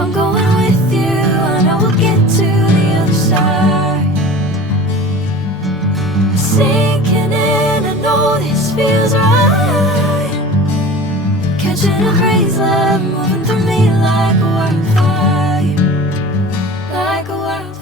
I'm going with you, I know we'll get to the other side. Sinking in, I know this feels right. Catching a crazy love, moving through me like a wildfire, like a wildfire.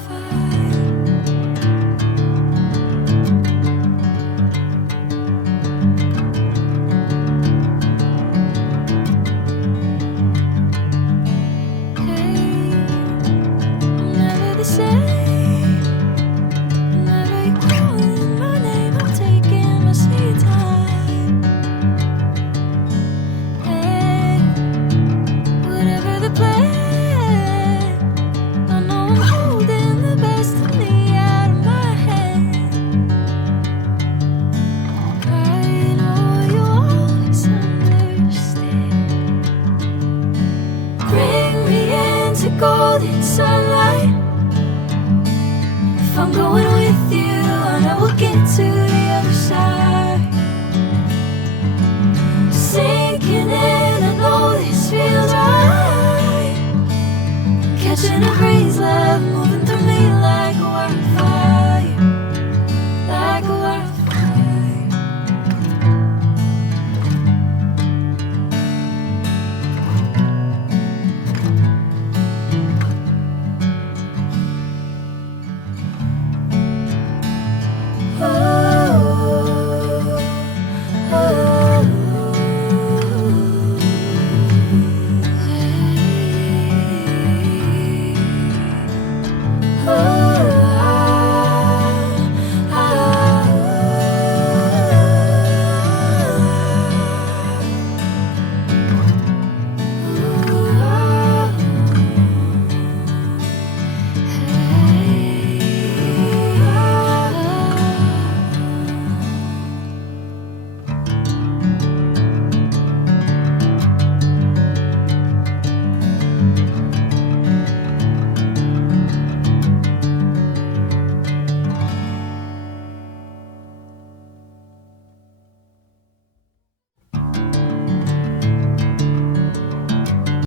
Golden sunlight. If I'm going with you, I know we'll get to the other side. Sinking in, I know this feels right.